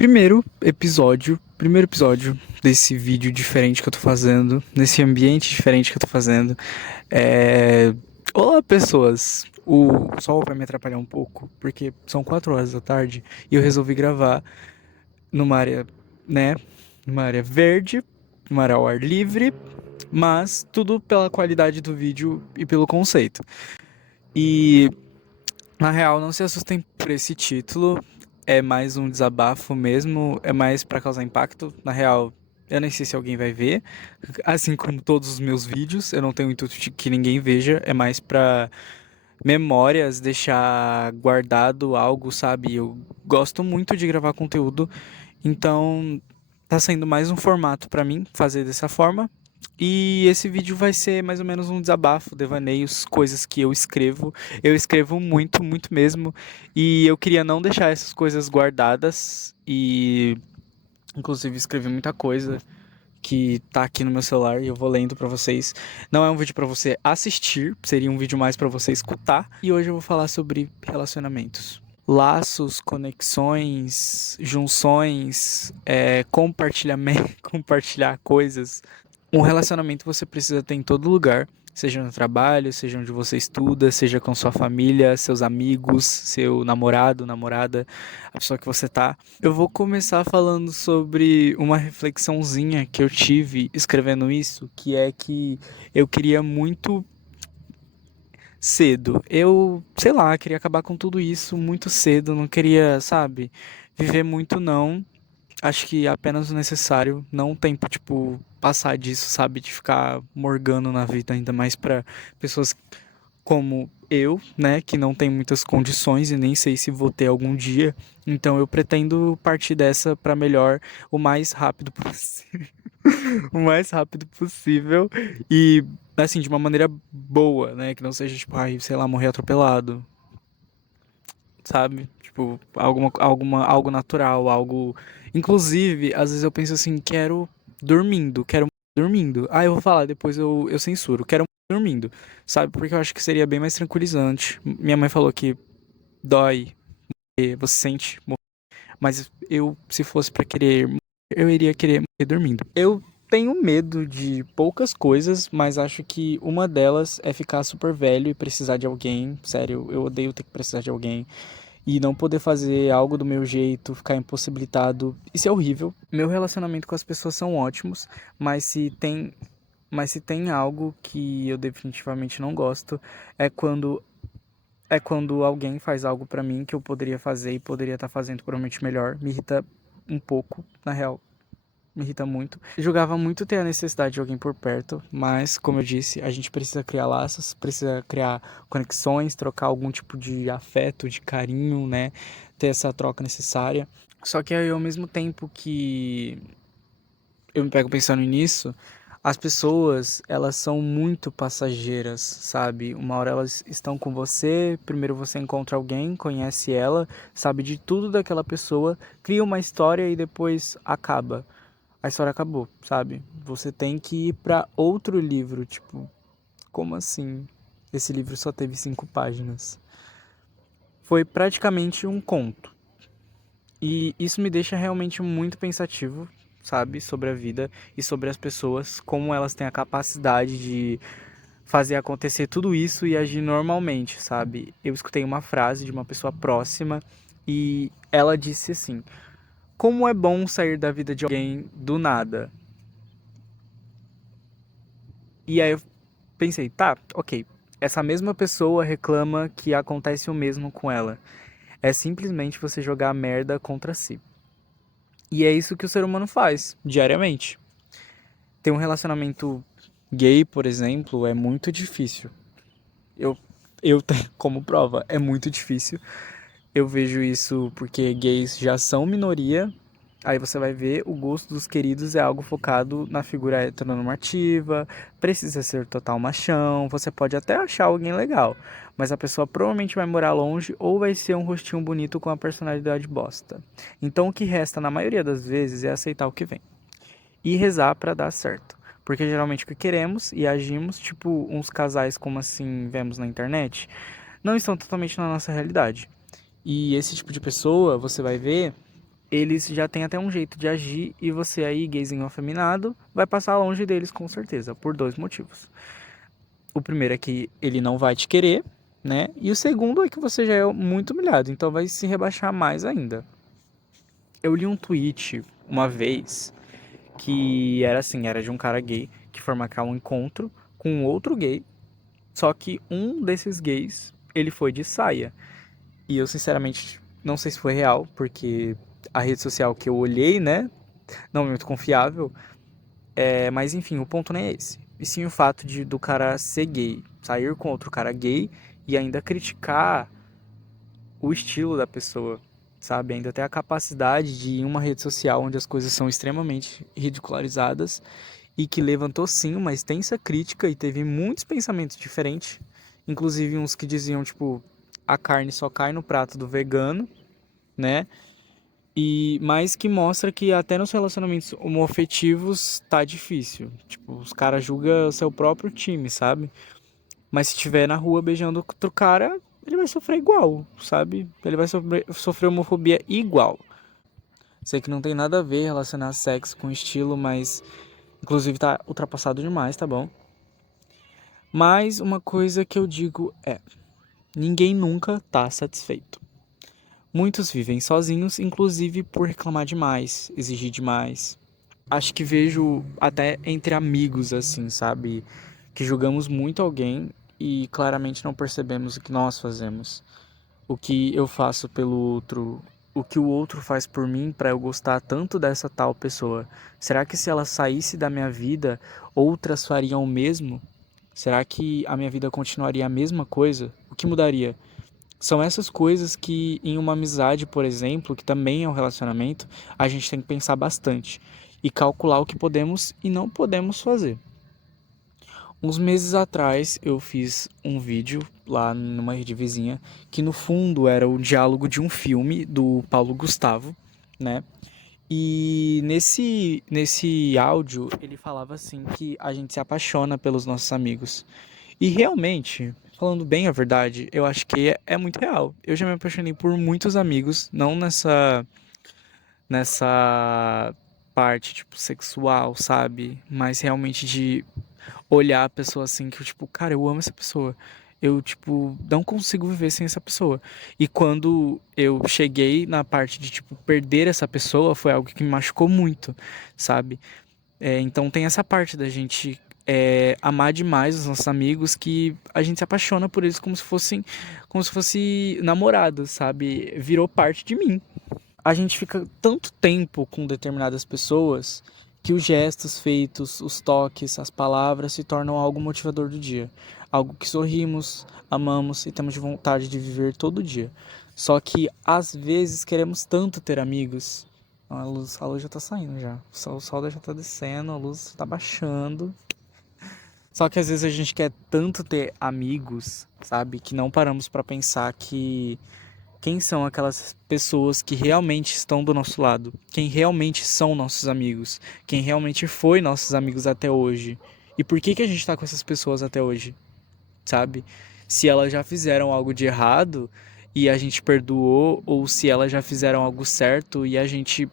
Primeiro episódio desse vídeo diferente que eu tô fazendo, nesse ambiente diferente que eu tô fazendo. É... Olá, pessoas! O sol vai me atrapalhar um pouco, porque são 4 horas da tarde e eu resolvi gravar numa área, né? Numa área verde, numa área ao ar livre, mas tudo pela qualidade do vídeo e pelo conceito. E na real, não se assustem por esse título. É mais um desabafo mesmo, é mais pra causar impacto. Na real, eu nem sei se alguém vai ver. Assim como todos os meus vídeos, eu não tenho o intuito de que ninguém veja, é mais pra memórias, deixar guardado algo, sabe? Eu gosto muito de gravar conteúdo, então tá sendo mais um formato pra mim fazer dessa forma. E esse vídeo vai ser mais ou menos um desabafo, devaneios, coisas que eu escrevo. Eu escrevo muito, muito mesmo. E eu queria não deixar essas coisas guardadas. E, inclusive, escrevi muita coisa que tá aqui no meu celular e eu vou lendo pra vocês. Não é um vídeo pra você assistir, seria um vídeo mais pra você escutar. E hoje eu vou falar sobre relacionamentos. Laços, conexões, junções, compartilhamento, compartilhar coisas. Um relacionamento você precisa ter em todo lugar, seja no trabalho, seja onde você estuda, seja com sua família, seus amigos, seu namorado, namorada, a pessoa que você tá. Eu vou começar falando sobre uma reflexãozinha que eu tive escrevendo isso, que é que eu queria muito cedo. Eu, sei lá, queria acabar com tudo isso muito cedo, não queria, sabe, viver muito não. Acho que apenas o necessário, não o tempo, tipo, passar disso, sabe? De ficar morgando na vida, ainda mais pra pessoas como eu, né? Que não tem muitas condições e nem sei se vou ter algum dia. Então eu pretendo partir dessa pra melhor o mais rápido possível. O mais rápido possível. E, assim, de uma maneira boa, né? Que não seja, tipo, ai, sei lá, morrer atropelado, sabe? Tipo, algo natural, algo. Inclusive, às vezes eu penso assim, quero dormindo. Ah, eu vou falar, depois eu censuro. Quero dormindo, sabe? Porque eu acho que seria bem mais tranquilizante. Minha mãe falou que dói, você sente, mas eu, se fosse pra querer, eu iria querer morrer dormindo. Eu tenho medo de poucas coisas, mas acho que uma delas é ficar super velho e precisar de alguém. Sério, eu odeio ter que precisar de alguém e não poder fazer algo do meu jeito, ficar impossibilitado, isso é horrível. Meu relacionamento com as pessoas são ótimos, mas se tem algo que eu definitivamente não gosto, é quando alguém faz algo pra mim que eu poderia fazer e poderia estar fazendo provavelmente melhor. Me irrita um pouco, na real. Me irrita muito. Eu julgava muito ter a necessidade de alguém por perto, mas, como eu disse, a gente precisa criar laços, precisa criar conexões, trocar algum tipo de afeto, de carinho, né? Ter essa troca necessária. Só que aí, ao mesmo tempo que eu me pego pensando nisso, as pessoas, elas são muito passageiras, sabe? Uma hora elas estão com você, primeiro você encontra alguém, conhece ela, sabe de tudo daquela pessoa, cria uma história e depois acaba. A história acabou, sabe? Você tem que ir pra outro livro, tipo, como assim? Esse livro só teve 5 páginas. Foi praticamente um conto. E isso me deixa realmente muito pensativo, sabe? Sobre a vida e sobre as pessoas, como elas têm a capacidade de fazer acontecer tudo isso e agir normalmente, sabe? Eu escutei uma frase de uma pessoa próxima e ela disse assim: como é bom sair da vida de alguém do nada. E aí eu pensei, tá, ok. Essa mesma pessoa reclama que acontece o mesmo com ela. É simplesmente você jogar a merda contra si. E é isso que o ser humano faz, diariamente. Ter um relacionamento gay, por exemplo, é muito difícil. Eu, eu tenho como prova, é muito difícil. Eu vejo isso porque gays já são minoria. Aí você vai ver o gosto dos queridos é algo focado na figura heteronormativa, precisa ser total machão, você pode até achar alguém legal, mas a pessoa provavelmente vai morar longe ou vai ser um rostinho bonito com a personalidade bosta. Então o que resta na maioria das vezes é aceitar o que vem e rezar pra dar certo. Porque geralmente o que queremos e agimos, tipo uns casais como assim vemos na internet, não estão totalmente na nossa realidade. E esse tipo de pessoa, você vai ver, eles já têm até um jeito de agir e você aí, gayzinho afeminado, vai passar longe deles com certeza, por dois motivos. O primeiro é que ele não vai te querer, né? E o segundo é que você já é muito humilhado, então vai se rebaixar mais ainda. Eu li um tweet uma vez que era assim, era de um cara gay que foi marcar um encontro com outro gay, só que um desses gays, ele foi de saia. E eu sinceramente não sei se foi real, porque a rede social que eu olhei, né, não é muito confiável. Mas enfim, o ponto não é esse. E sim o fato do cara ser gay, sair com outro cara gay e ainda criticar o estilo da pessoa, sabe? Ainda ter a capacidade de ir em uma rede social onde as coisas são extremamente ridicularizadas e que levantou sim uma extensa crítica e teve muitos pensamentos diferentes, inclusive uns que diziam, tipo, a carne só cai no prato do vegano, né? E mais que mostra que até nos relacionamentos homoafetivos tá difícil. Tipo, os caras julgam o seu próprio time, sabe? Mas se tiver na rua beijando outro cara, ele vai sofrer igual, sabe? Ele vai sofrer homofobia igual. Sei que não tem nada a ver relacionar sexo com estilo, mas inclusive tá ultrapassado demais, tá bom? Mas uma coisa que eu digo é: ninguém nunca tá satisfeito. Muitos vivem sozinhos, inclusive por reclamar demais, exigir demais. Acho que vejo até entre amigos assim, sabe? Que julgamos muito alguém e claramente não percebemos o que nós fazemos. O que eu faço pelo outro, o que o outro faz por mim para eu gostar tanto dessa tal pessoa. Será que se ela saísse da minha vida, outras fariam o mesmo? Será que a minha vida continuaria a mesma coisa? O que mudaria? São essas coisas que em uma amizade, por exemplo, que também é um relacionamento, a gente tem que pensar bastante e calcular o que podemos e não podemos fazer. Uns meses atrás eu fiz um vídeo lá numa rede vizinha que no fundo era o diálogo de um filme do Paulo Gustavo, né? E nesse áudio ele falava assim que a gente se apaixona pelos nossos amigos. E realmente, falando bem a verdade, eu acho que é muito real. Eu já me apaixonei por muitos amigos, não nessa parte tipo sexual, sabe? Mas realmente de olhar a pessoa assim que eu, tipo, cara, eu amo essa pessoa. Eu, tipo, não consigo viver sem essa pessoa. E quando eu cheguei na parte de, tipo, perder essa pessoa, foi algo que me machucou muito, sabe? Então tem essa parte da gente amar demais os nossos amigos que a gente se apaixona por eles como se fosse namorados, sabe? Virou parte de mim. A gente fica tanto tempo com determinadas pessoas que os gestos feitos, os toques, as palavras se tornam algo motivador do dia. Algo que sorrimos, amamos e temos de vontade de viver todo dia. Só que às vezes queremos tanto ter amigos. A luz já tá saindo já. O sol já tá descendo, a luz tá baixando. Só que às vezes a gente quer tanto ter amigos, sabe? Que não paramos pra pensar que quem são aquelas pessoas que realmente estão do nosso lado, quem realmente são nossos amigos, quem realmente foi nossos amigos até hoje. E por que a gente tá com essas pessoas até hoje, sabe? Se elas já fizeram algo de errado e a gente perdoou, ou se elas já fizeram algo certo e a gente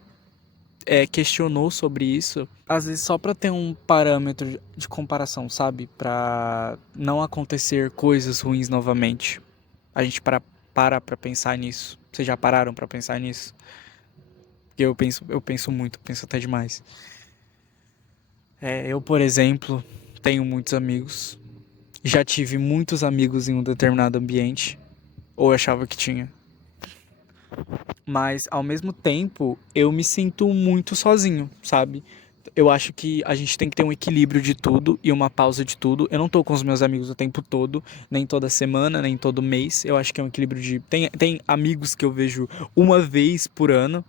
questionou sobre isso, às vezes só pra ter um parâmetro de comparação, sabe? Pra não acontecer coisas ruins novamente. A gente para pra pensar nisso. Vocês já pararam pra pensar nisso? Porque eu penso muito, penso até demais. Eu, por exemplo, tenho muitos amigos. Já tive muitos amigos em um determinado ambiente, ou eu achava que tinha. Mas ao mesmo tempo, eu me sinto muito sozinho, sabe? Eu acho que a gente tem que ter um equilíbrio de tudo e uma pausa de tudo. Eu não tô com os meus amigos o tempo todo, nem toda semana, nem todo mês. Eu acho que é um equilíbrio de. Tem amigos que eu vejo uma vez por ano,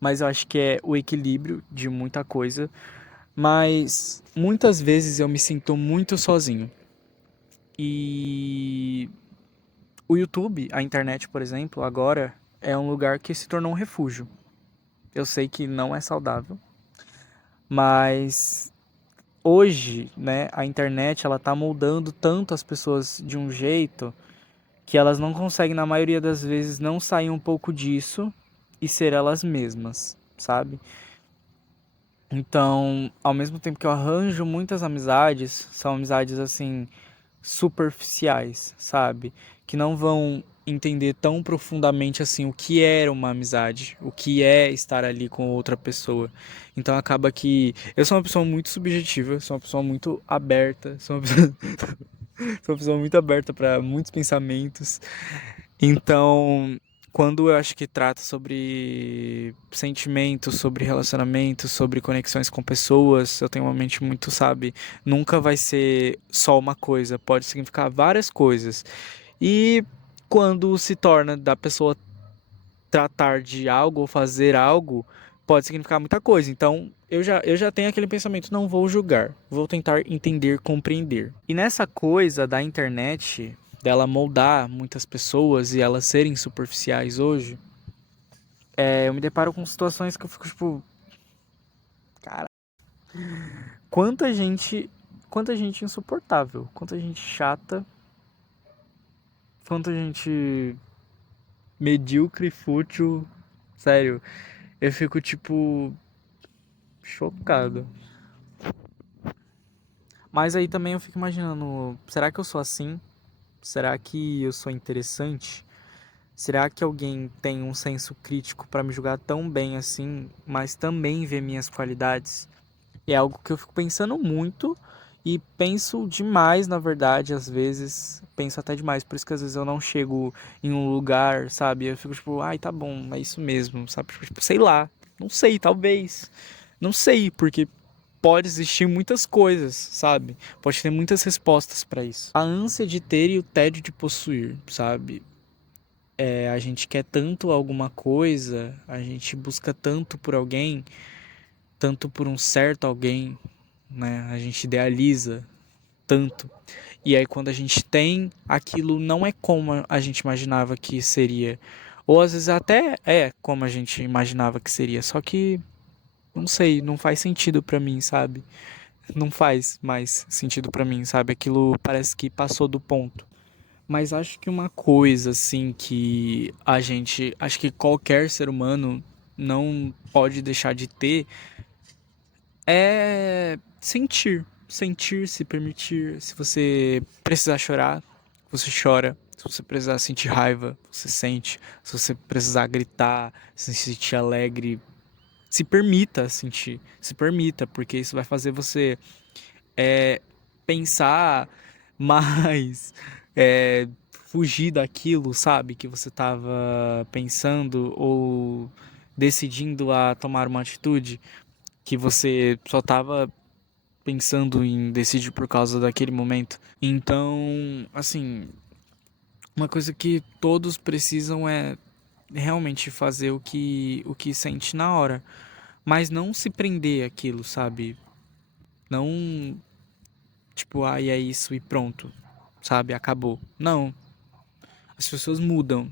mas eu acho que é o equilíbrio de muita coisa. Mas muitas vezes eu me sinto muito sozinho. E o YouTube, a internet, por exemplo, agora é um lugar que se tornou um refúgio. Eu sei que não é saudável, mas hoje, né, a internet ela tá moldando tanto as pessoas de um jeito que elas não conseguem, na maioria das vezes, não sair um pouco disso e ser elas mesmas, sabe? Então, ao mesmo tempo que eu arranjo muitas amizades, são amizades assim superficiais, sabe? Que não vão entender tão profundamente assim o que é uma amizade, o que é estar ali com outra pessoa. Então acaba que eu sou uma pessoa muito subjetiva, sou uma pessoa muito aberta, sou uma pessoa, sou uma pessoa muito aberta para muitos pensamentos. Então, quando eu acho que trata sobre sentimentos, sobre relacionamentos, sobre conexões com pessoas, eu tenho uma mente muito, sabe, nunca vai ser só uma coisa, pode significar várias coisas. E quando se torna da pessoa tratar de algo ou fazer algo, pode significar muita coisa. Então, eu já tenho aquele pensamento, não vou julgar, vou tentar entender, compreender. E nessa coisa da internet, dela moldar muitas pessoas e elas serem superficiais hoje, eu me deparo com situações que eu fico tipo, cara, quanta gente insuportável, quanta gente chata, quanta gente medíocre, fútil, sério, eu fico tipo chocado. Mas aí também eu fico imaginando, será que eu sou assim? Será que eu sou interessante? Será que alguém tem um senso crítico para me julgar tão bem assim, mas também ver minhas qualidades? É algo que eu fico pensando muito e penso demais, na verdade, às vezes, penso até demais, por isso que às vezes eu não chego em um lugar, sabe? Eu fico tipo, ai, tá bom, é isso mesmo, sabe? Tipo, sei lá, não sei, talvez. Não sei, porque pode existir muitas coisas, sabe? Pode ter muitas respostas para isso. A ânsia de ter e o tédio de possuir, sabe? A gente quer tanto alguma coisa, a gente busca tanto por alguém, tanto por um certo alguém, né? A gente idealiza tanto. E aí quando a gente tem, aquilo não é como a gente imaginava que seria. Ou às vezes até é como a gente imaginava que seria, só que não sei, não faz sentido pra mim, sabe? Não faz mais sentido pra mim, sabe? Aquilo parece que passou do ponto. Mas acho que uma coisa assim que acho que qualquer ser humano não pode deixar de ter é sentir, se permitir. Se você precisar chorar, você chora. Se você precisar sentir raiva, você sente. Se você precisar gritar, se sentir alegre, se permita sentir, se permita, porque isso vai fazer você pensar mais, fugir daquilo, sabe, que você estava pensando ou decidindo a tomar uma atitude que você só estava pensando em decidir por causa daquele momento. Então, assim, uma coisa que todos precisam é realmente fazer o que sente na hora, mas não se prender àquilo, sabe? Não, tipo, é isso e pronto, sabe? Acabou. Não. As pessoas mudam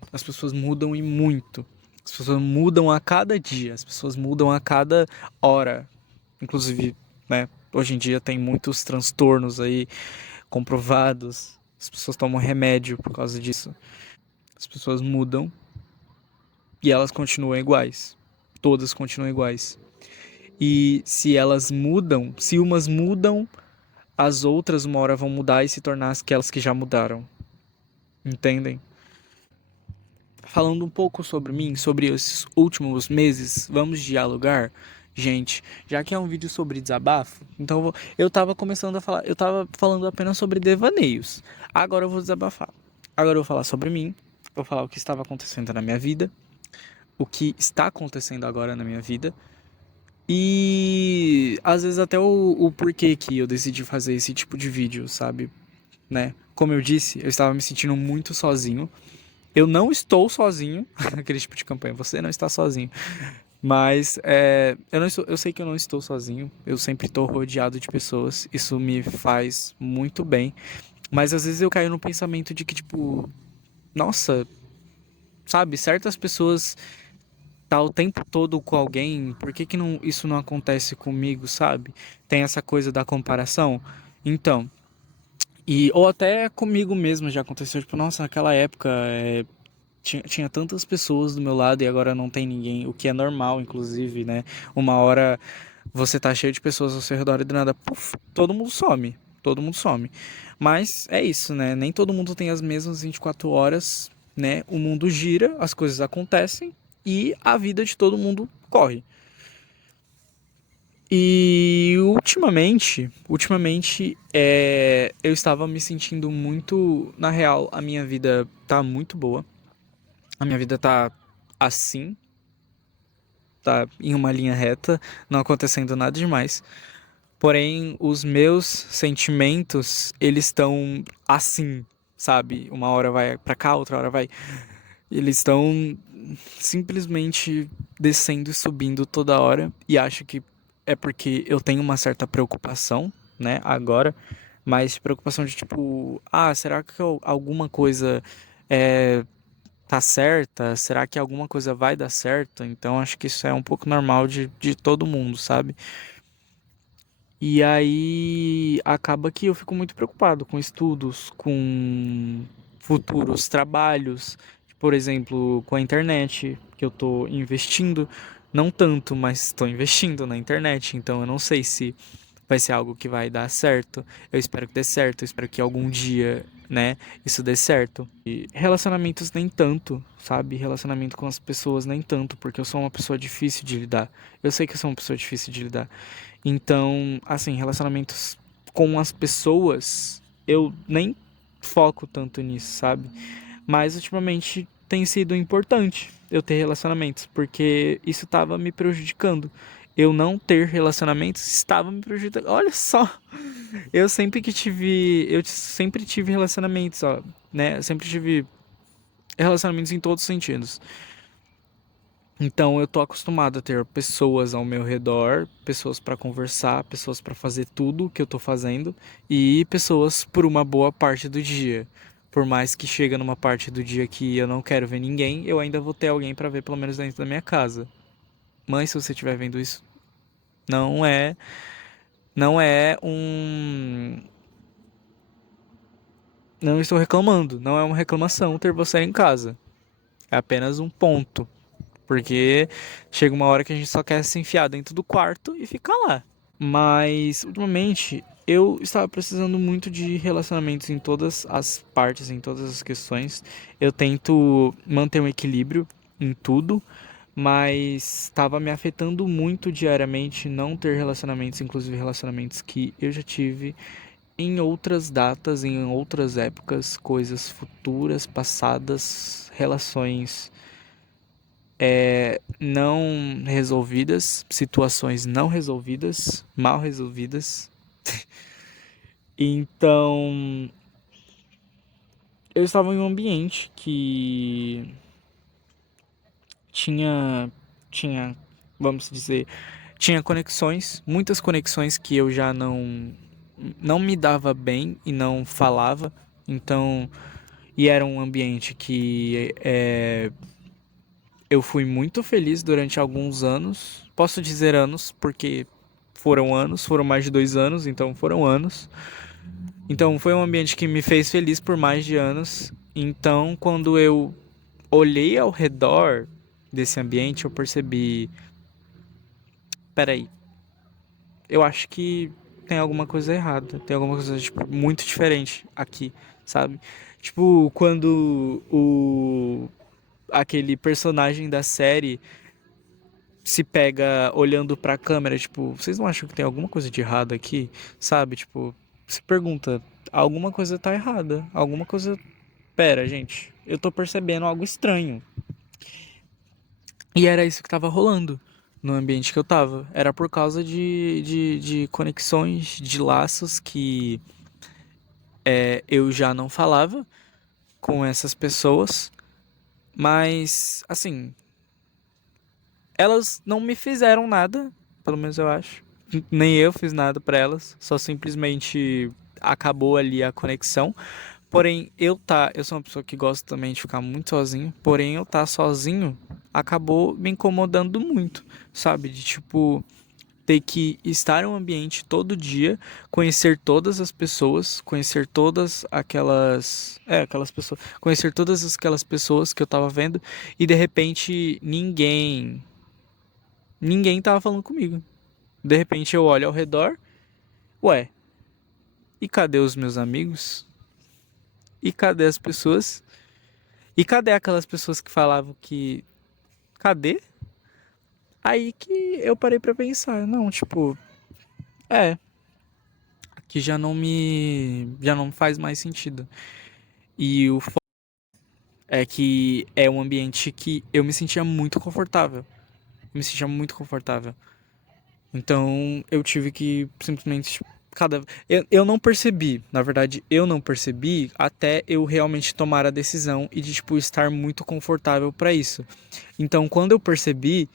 e muito. As pessoas mudam a cada dia, as pessoas mudam a cada hora. Inclusive, né, hoje em dia tem muitos transtornos aí comprovados. As pessoas tomam remédio por causa disso. As pessoas mudam e elas continuam iguais. Todas continuam iguais. E se elas mudam, se umas mudam, as outras uma hora vão mudar e se tornar aquelas que já mudaram. Entendem? Falando um pouco sobre mim, sobre esses últimos meses, vamos dialogar, gente. Já que é um vídeo sobre desabafo, então eu tava começando a falar, eu tava falando apenas sobre devaneios. Agora eu vou desabafar. Agora eu vou falar sobre mim, vou falar o que estava acontecendo na minha vida, o que está acontecendo agora na minha vida e às vezes até o porquê que eu decidi fazer esse tipo de vídeo, sabe? Né? Como eu disse, eu estava me sentindo muito sozinho. Eu não estou sozinho, aquele tipo de campanha, você não está sozinho. Mas eu sei que eu não estou sozinho, eu sempre estou rodeado de pessoas, isso me faz muito bem. Mas às vezes eu caio no pensamento de que, tipo, nossa, sabe, certas pessoas tá o tempo todo com alguém, por que que não, isso não acontece comigo, sabe? Tem essa coisa da comparação. Então, ou até comigo mesmo já aconteceu, tipo, nossa, naquela época tinha tantas pessoas do meu lado e agora não tem ninguém, o que é normal, inclusive, né? Uma hora você tá cheio de pessoas ao seu redor e do nada, puf, todo mundo some. Todo mundo some. Mas é isso, né? Nem todo mundo tem as mesmas 24 horas, né? O mundo gira, as coisas acontecem e a vida de todo mundo corre. E ultimamente, eu estava me sentindo muito, na real, a minha vida tá muito boa. A minha vida tá assim, tá em uma linha reta, não acontecendo nada demais. Porém, os meus sentimentos, eles estão assim, sabe? Uma hora vai pra cá, outra hora vai. Eles estão simplesmente descendo e subindo toda hora. E acho que é porque eu tenho uma certa preocupação, né, agora. Mas preocupação de tipo, será que alguma coisa é, tá certa? Será que alguma coisa vai dar certo? Então acho que isso é um pouco normal de todo mundo, sabe? E aí acaba que eu fico muito preocupado com estudos, com futuros trabalhos, por exemplo, com a internet, que eu tô investindo, não tanto, mas estou investindo na internet, então eu não sei se vai ser algo que vai dar certo. Eu espero que dê certo, eu espero que algum dia, né, isso dê certo. E relacionamentos nem tanto, sabe? Relacionamento com as pessoas nem tanto, porque eu sou uma pessoa difícil de lidar. Eu sei que eu sou uma pessoa difícil de lidar. Então, assim, relacionamentos com as pessoas, eu nem foco tanto nisso, sabe? Mas ultimamente tem sido importante eu ter relacionamentos, porque isso estava me prejudicando. Eu não ter relacionamentos estava me prejudicando. Olha só, eu sempre tive relacionamentos, ó, né? Eu sempre tive relacionamentos em todos os sentidos. Então eu tô acostumado a ter pessoas ao meu redor, pessoas para conversar, pessoas para fazer tudo o que eu tô fazendo e pessoas por uma boa parte do dia. Por mais que chega numa parte do dia que eu não quero ver ninguém, eu ainda vou ter alguém para ver pelo menos dentro da minha casa. Mãe, se você estiver vendo isso, não é não é um não estou reclamando, não é uma reclamação ter você em casa. É apenas um ponto. Porque chega uma hora que a gente só quer se enfiar dentro do quarto e ficar lá. Mas, ultimamente, eu estava precisando muito de relacionamentos em todas as partes, em todas as questões. Eu tento manter um equilíbrio em tudo, mas estava me afetando muito diariamente não ter relacionamentos, inclusive relacionamentos que eu já tive em outras datas, em outras épocas, coisas futuras, passadas, relações não resolvidas, situações não resolvidas, mal resolvidas. Então, eu estava em um ambiente que tinha, tinha, vamos dizer, tinha conexões, muitas conexões que eu já não me dava bem e não falava. Então, e era um ambiente que eu fui muito feliz durante alguns anos. Posso dizer anos, porque foram anos, foram mais de 2 anos, então foram anos. Então foi um ambiente que me fez feliz por mais de anos. Então quando eu olhei ao redor desse ambiente, eu percebi, peraí, eu acho que tem alguma coisa errada, tem alguma coisa tipo, muito diferente aqui, sabe? Tipo, quando o aquele personagem da série se pega olhando pra câmera, tipo, vocês não acham que tem alguma coisa de errado aqui? Sabe? Tipo, se pergunta, alguma coisa tá errada, alguma coisa. Pera, gente, eu tô percebendo algo estranho. E era isso que tava rolando no ambiente que eu tava. Era por causa de conexões, de laços que eu já não falava com essas pessoas. Mas, assim, elas não me fizeram nada, pelo menos eu acho. Nem eu fiz nada pra elas, só simplesmente acabou ali a conexão. Porém, eu sou uma pessoa que gosta também de ficar muito sozinho, porém eu sozinho acabou me incomodando muito, sabe? De tipo, ter que estar em um ambiente todo dia, conhecer todas as pessoas, conhecer todas aquelas pessoas, conhecer todas aquelas pessoas que eu tava vendo e de repente ninguém tava falando comigo. De repente eu olho ao redor, ué, e cadê os meus amigos? E cadê as pessoas? E cadê aquelas pessoas que falavam que cadê? Aí que eu parei pra pensar, não, tipo, é, que já não faz mais sentido. E o foco é que é um ambiente que eu me sentia muito confortável. Eu me sentia muito confortável. Então eu tive que simplesmente tipo, eu não percebi, na verdade, eu não percebi até eu realmente tomar a decisão e de tipo estar muito confortável para isso. Então, quando eu percebi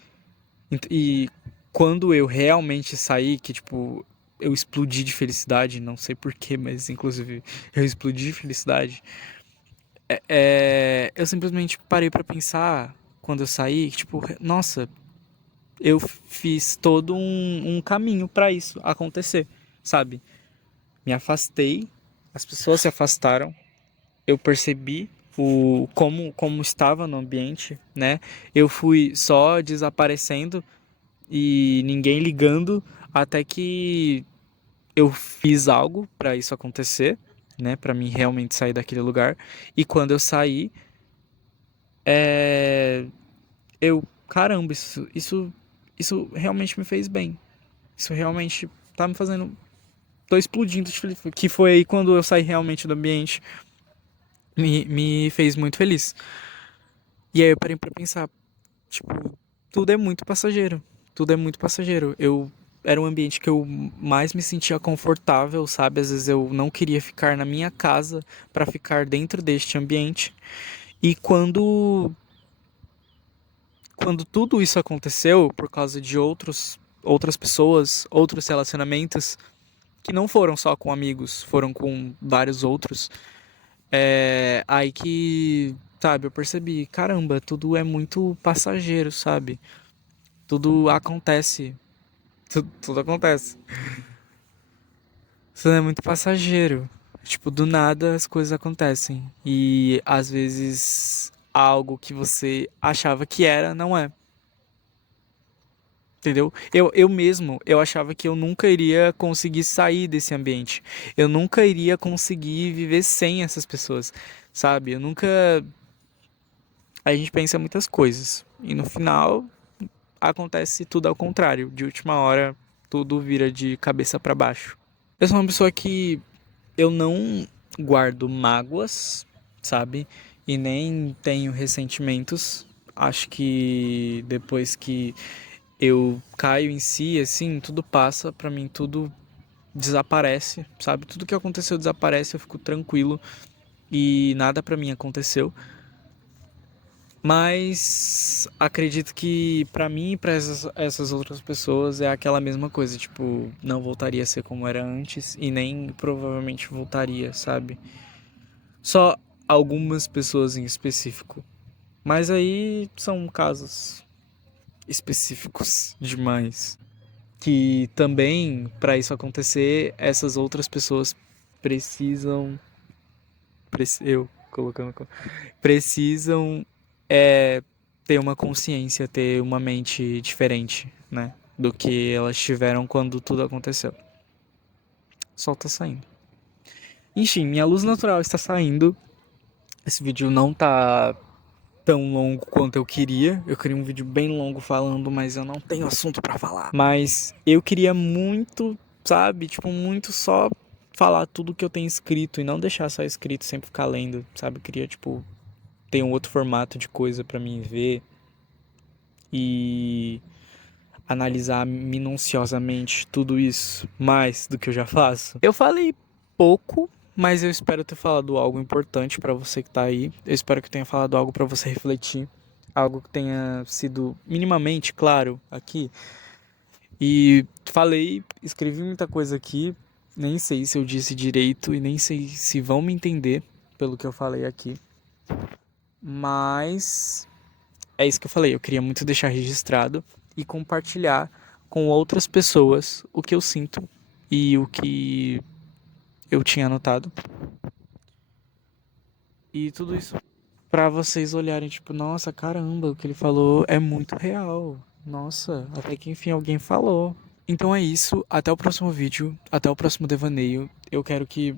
e quando eu realmente saí, que tipo eu explodi de felicidade, não sei porquê, mas inclusive eu explodi de felicidade. Eu simplesmente parei pra pensar quando eu saí, que, tipo, nossa, eu fiz todo um caminho pra isso acontecer, sabe? Me afastei, as pessoas se afastaram, eu percebi como estava no ambiente, né? Eu fui só desaparecendo e ninguém ligando até que eu fiz algo pra isso acontecer, né? Pra mim realmente sair daquele lugar. E quando eu saí, é, caramba, isso realmente me fez bem. Isso realmente tá me fazendo, tô explodindo de feliz. Que foi aí quando eu saí realmente do ambiente, me fez muito feliz. E aí eu parei pra pensar, tipo, tudo é muito passageiro. Tudo é muito passageiro. Era um ambiente que eu mais me sentia confortável, sabe? Às vezes eu não queria ficar na minha casa pra ficar dentro deste ambiente. E quando tudo isso aconteceu por causa de outras pessoas, outros relacionamentos que não foram só com amigos, foram com vários outros, aí que, sabe, eu percebi, caramba, tudo é muito passageiro, sabe? Tudo acontece, tudo acontece. Tudo é muito passageiro. Tipo, do nada as coisas acontecem. E às vezes algo que você achava que era, não é. Entendeu? Eu mesmo, eu achava que eu nunca iria conseguir sair desse ambiente. Eu nunca iria conseguir viver sem essas pessoas, sabe? Eu nunca. A gente pensa muitas coisas. E no final, acontece tudo ao contrário. De última hora, tudo vira de cabeça para baixo. Eu sou uma pessoa que eu não guardo mágoas, sabe? E nem tenho ressentimentos. Acho que depois que eu caio em si, assim, tudo passa, pra mim tudo desaparece, sabe? Tudo que aconteceu desaparece, eu fico tranquilo e nada pra mim aconteceu. Mas acredito que pra mim e pra essas outras pessoas é aquela mesma coisa, tipo, não voltaria a ser como era antes e nem provavelmente voltaria, sabe? Só algumas pessoas em específico. Mas aí são casos específicos demais. Que também, para isso acontecer, essas outras pessoas precisam. Eu colocando. Precisam ter uma consciência, ter uma mente diferente, né? Do que elas tiveram quando tudo aconteceu. O sol tá saindo. Enfim, minha luz natural está saindo. Esse vídeo não tá tão longo quanto eu queria. Eu queria um vídeo bem longo falando, mas eu não tenho assunto pra falar. Mas eu queria muito, sabe? Tipo, muito só falar tudo que eu tenho escrito e não deixar só escrito, sempre ficar lendo, sabe? Eu queria, tipo, ter um outro formato de coisa pra mim ver e analisar minuciosamente tudo isso mais do que eu já faço. Eu falei pouco, mas eu espero ter falado algo importante pra você que tá aí. Eu espero que eu tenha falado algo pra você refletir, algo que tenha sido minimamente claro aqui. E falei, escrevi muita coisa aqui, nem sei se eu disse direito e nem sei se vão me entender pelo que eu falei aqui. Mas é isso que eu falei, eu queria muito deixar registrado e compartilhar com outras pessoas o que eu sinto e o que eu tinha anotado. E tudo isso pra vocês olharem, tipo, nossa, caramba, o que ele falou é muito real. Nossa, até que enfim alguém falou. Então é isso, até o próximo vídeo, até o próximo devaneio. Eu quero que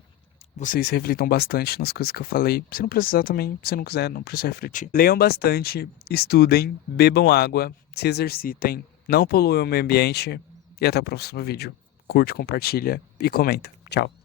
vocês reflitam bastante nas coisas que eu falei. Se não precisar também, se não quiser, não precisa refletir. Leiam bastante, estudem, bebam água, se exercitem, não poluam o meio ambiente e até o próximo vídeo. Curte, compartilha e comenta. Tchau.